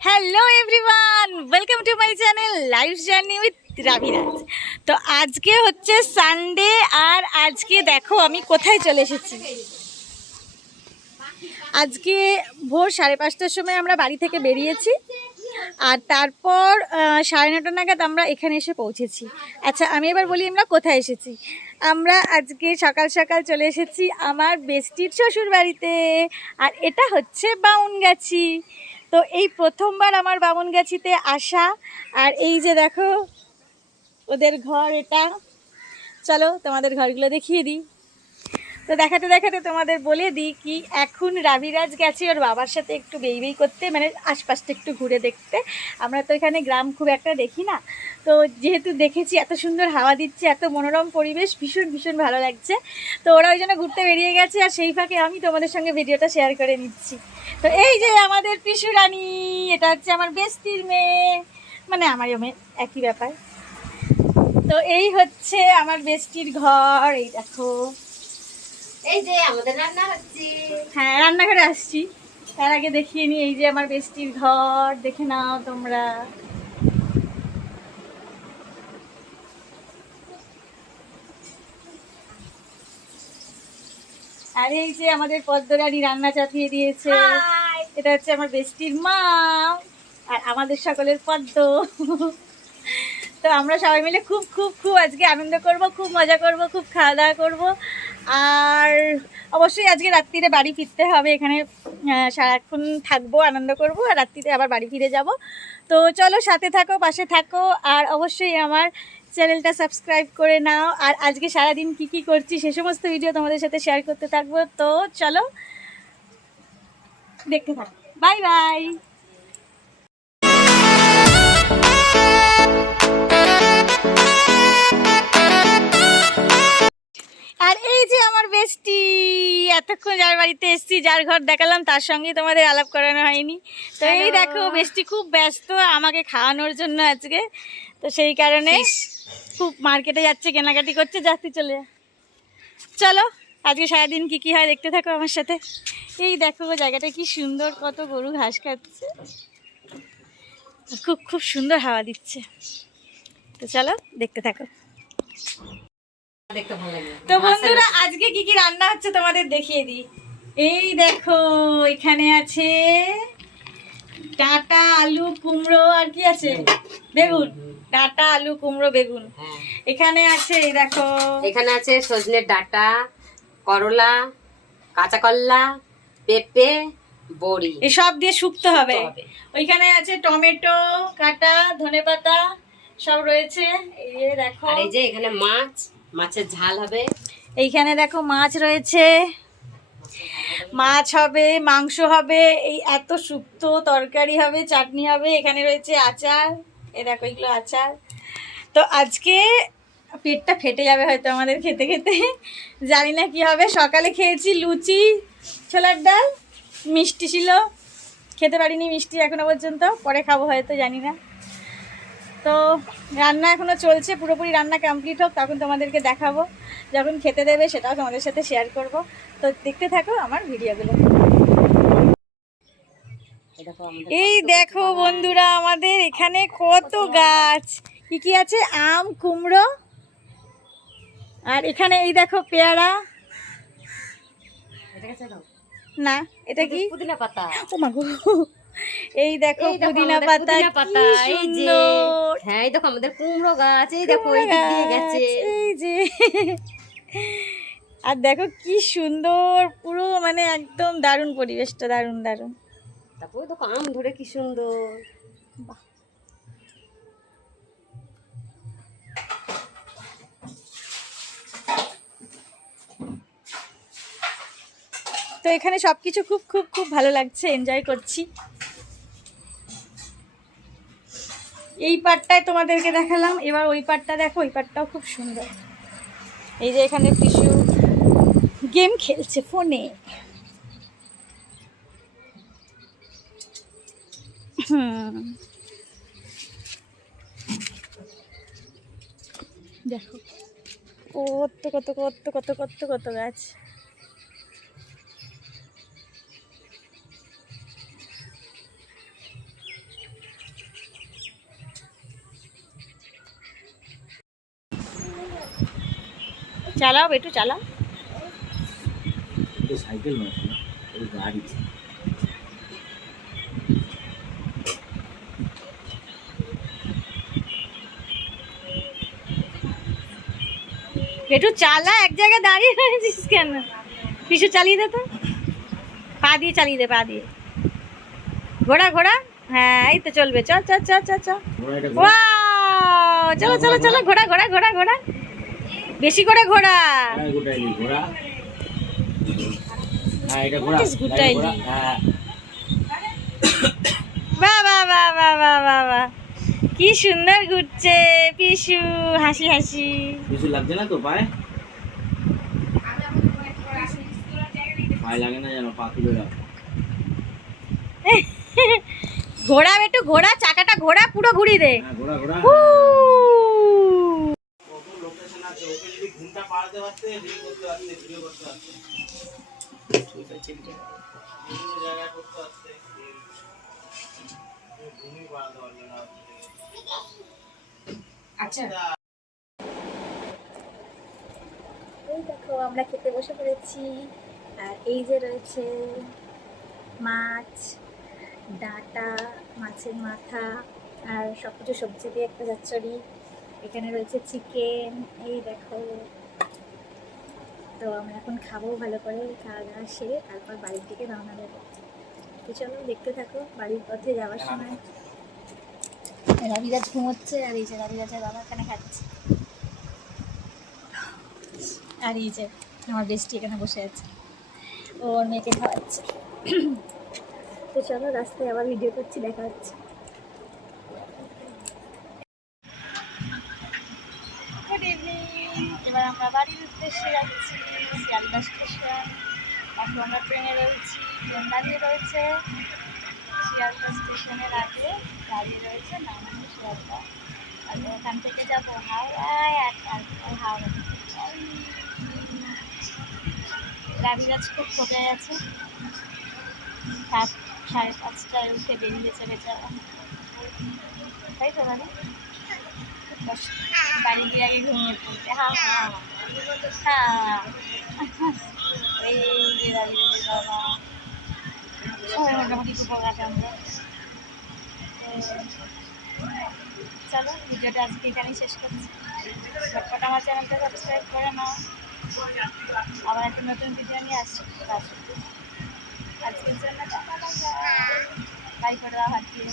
Hello everyone, welcome to my channel life journey with Raviraj. তো আজকে হচ্ছে সানডে, আর আজকে দেখো আমি কোথায় চলে এসেছি। আজকে ভোর 5:30টার সময় আমরা বাড়ি থেকে বেরিয়েছি, আর তারপর 9:30 নাগাদ আমরা এখানে এসে পৌঁছেছি। আচ্ছা, আমি এবার বলি আমরা কোথায় এসেছি। আমরা আজকে সকাল সকাল চলে এসেছি আমার বেস্টির শ্বশুর বাড়িতে, আর এটা হচ্ছে বামুনগাছি। তো এই প্রথমবার আমার বামুনগাছিতে আসা, আর এই যে দেখো ওদের ঘর এটা। চলো তোমাদের ঘরগুলো দেখিয়ে দিই। তো দেখাতে দেখাতে তোমাদের বলে দিই কি, এখন রাবিরাজ গেছে ওর বাবার সাথে একটু বেই করতে, মানে আশপাশটা একটু ঘুরে দেখতে। আমরা তো এখানে গ্রাম খুব একটা দেখি না, তো যেহেতু দেখেছি এত সুন্দর হাওয়া দিচ্ছে, এত মনোরম পরিবেশ, ভীষণ ভীষণ ভালো লাগছে। তো ওরা ওই জন্য ঘুরতে বেরিয়ে গেছে, আর সেই ফাঁকে আমি তোমাদের সঙ্গে ভিডিওটা শেয়ার করে নিচ্ছি। তো এই যে আমাদের পিসু রানী, এটা হচ্ছে আমার বেস্টির মেয়ে, মানে আমারই মেয়ে, একই ব্যাপার। তো এই হচ্ছে আমার বেস্টির ঘর, এই দেখো। এই যে আমাদের রান্না হচ্ছে। হ্যাঁ, রান্নাঘরে আসছি, তার আগে দেখিয়ে নি। এই যে আমার বেস্টির ঘর, দেখে নাও তোমরা। আর এই যে আমাদের পদ্মরানী রান্না চাপিয়ে দিয়েছে। এটা হচ্ছে আমার বেস্টির মা, আর আমাদের সকলের পদ্ম। তো আমরা সবাই মিলে খুব খুব খুব আজকে আনন্দ করব, খুব মজা করব, খুব খাওয়া দাওয়া করবো। আর অবশ্যই আজকে রাত্রিরে বাড়ি ফিরতে হবে, এখানে সারাক্ষণ থাকবো, আনন্দ করব, আর রাত্রিরে আবার বাড়ি ফিরে যাব। তো চলো, সাথে থাকো, পাশে থাকো, আর অবশ্যই আমার চ্যানেলটা সাবস্ক্রাইব করে নাও। আর আজকে সারাদিন কি কি করছি সে সমস্ত ভিডিও তোমাদের সাথে শেয়ার করতে থাকবো। তো চলো দেখতে থাকো, বাই বাই। আর এই যে আমার বেস্টি, এতক্ষণ যার বাড়িতে এসেছি, যার ঘর দেখালাম, তার সঙ্গে তোমাদের আলাপ করানো হয়নি। তো এই দেখো বেস্টি খুব ব্যস্ত আমাকে খাওয়ানোর জন্য আজকে, তো সেই কারণে খুব মার্কেটে যাচ্ছে, কেনাকাটি করছে। যাচ্ছি, চলে চলো আজকে সারাদিন কি কি হয় দেখতে থাকো আমার সাথে। এই দেখো জায়গাটা কি সুন্দর, কত গরু ঘাস খাচ্ছে, খুব খুব সুন্দর হাওয়া দিচ্ছে। তো চলো দেখতে থাকো। দেখতে ভালো লাগে। তো বন্ধুরা, আজকে কি কি রান্না হচ্ছে তোমাদের দেখিয়ে দিই। এই দেখো, এখানে আছে ডাঁটা, আলু, কুমড়ো, আর কি আছে, বেগুন। ডাঁটা, আলু, কুমড়ো, বেগুন। এখানে আছে, এই দেখো, এখানে আছে সজনের ডাঁটা, করলা, কাঁচা কল্লা, পেঁপে, বড়ি, এসব দিয়ে শুক্তো হবে। ওইখানে আছে টমেটো কাটা, ধনেপাতা সব রয়েছে। এই যে দেখো, আর এই যে এখানে মাছ, মাছের ঝাল হবে। এইখানে দেখো মাছ রয়েছে, মাছ হবে, মাংস হবে, এই এত শুক্তো তরকারি হবে, চাটনি হবে। এখানে রয়েছে আচার, এই দেখো এগুলো আচার। তো আজকে পেটটা ফেটে যাবে হয়তো আমাদের খেতে খেতে, জানি না কি হবে। সকালে খেয়েছি লুচি, ছোলার ডাল, মিষ্টি ছিল, খেতে পারিনি মিষ্টি এখনো পর্যন্ত, পরে খাবো হয়তো, জানি না। তো রান্না এখনও চলছে, পুরোপুরি রান্না কমপ্লিট হোক, তখন তোমাদেরকে দেখাবো। যখন খেতে দেবে সেটাও তোমাদের সাথে শেয়ার করব। তো দেখতে থাকো আমার ভিডিওগুলো। এই দেখো বন্ধুরা, আমাদের এখানে কত গাছ, কি কি আছে, আম, কুমড়ো, আর এখানে এই দেখো পেয়ারা। না, এটা কি পুদিনা পাতা। ও মা গো, এই দেখো পুদিনা পাতা, পাতা। এই যে, হ্যাঁ এই দেখো আমাদের কুমড়ো গাছ, এই দেখো এই দিক দিয়ে গেছে, এই যে। আর দেখো কি সুন্দর, পুরো মানে একদম দারুণ পরিবেশটা, দারুণ দারুণ। তারপরে দেখো আম ধরে কি সুন্দর। তো এখানে সবকিছু খুব খুব খুব ভালো লাগছে, এনজয় করছি। এই পার্টটায় তোমাদেরকে দেখালাম, এবার ওই পার্টটা দেখো, ওই পার্টটাও খুব সুন্দর। এই যে এখানে পিসু গেম খেলছে ফোনে। দেখো কত কত কত কত কত কত গাছ। চালাও বেটু চালাও। এটা সাইকেল নয়, এটা গাড়ি। বেটু চালা, এক জায়গায় দাঁড়িয়ে রয়েছিস কেন? পিছু চালিয়ে দে তো, পা দিয়ে চালিয়ে দে, পা দিয়ে। ঘোড়া ঘোড়া, হ্যাঁ এই তো চলবে, চ চ চ চ চ। ঘোড়া, এটা ঘোড়া। ওয়াও, চলো চলো চলো, ঘোড়া ঘোড়া ঘোড়া ঘোড়া, বেশি করে ঘোড়া। হ্যাঁ, গোটাইলি ঘোড়া। হ্যাঁ, এটা ঘোড়া। What is গোটাইলি? ঘোড়া, হ্যাঁ। বাহ বাহ বাহ বাহ বাহ বাহ বাহ, কি সুন্দর ঘুরছে পিসু, হাসি হাসি। কিছু লাগছে না তো পায়ে? পায়ে লাগে না যেন, পা তুলে রাখ। ঘোড়া বেটু ঘোড়া, চাকাটা ঘোড়া, পুরো ঘুরিয়ে দে। হ্যাঁ, ঘোড়া ঘোড়া। হু। কত লোকেশন আছে, ওকে যদি ঘুমটা পাড়াতে পারতে, রিল করতে পারতে, ভিডিও করতে পারতে। ঠিক আছে, বিভিন্ন জায়গায় করতে পারতে। ঘুমই পাড়াতে পারলে না। আচ্ছা এই দেখো আমরা খেতে বসে পড়েছি, আর এই যে রয়েছে মাছ, ডাঁটা, মাছের মাথা, আর সব কিছু সবজি দিয়ে একটা চচ্চড়ি। এখানে রয়েছে চিকেন, এই দেখো। তো আমরা এখন খাবো ভালো করে, খাওয়া দাওয়া সেরে তারপর বাড়ির দিকে রওনা দেবো। তো চলো দেখতে থাকো, বাড়ির পথে যাওয়ার সময়। রবিরাজ ঘুমোচ্ছে, আর এই যে রবিরাজের বাবা এখানে খাচ্ছে, আর এই যে আমার বেস্টি এখানে বসে আছে, ও ওর মেয়েকে খাওয়াচ্ছে। তো চলো রাস্তায় আবার ভিডিও করছি, দেখা হচ্ছে। গুড ইভিনিং, এবার আমরা বাড়ির উদ্দেশ্যে যাচ্ছি, শিয়ালদা স্টেশন। এখন আমরা ট্রেনে রয়েছি, ট্রেন দাঁড়িয়ে রয়েছে শিয়ালদা স্টেশনের আগে, দাঁড়িয়ে রয়েছে নামবো শিয়ালদা। আর ওখান থেকে যাবো হাওড়ায়, আর তারপর হাওড়া রাবিরাজ খুব ঠকে গেছে, 5:30টায় উঠে বেরিয়েছে বেচারা, তাই তো মানে বাড়ি গিয়ে আগে ঘুমিয়ে পড়ছে। হ্যাঁ হ্যাঁ হ্যাঁ, এই যে রাবিরাজের বাবা, সবাই মোটামুটি খুব ভালো আমরা। চলো ভিডিওটা আজকে এখানেই শেষ করছি। ঝটপট আমার চ্যানেলটা সাবস্ক্রাইব করে নাও, আবার একটা নতুন ভিডিও নিয়ে আসছি। আজকের জন্য বাই করে দাও, হাত দিয়ে।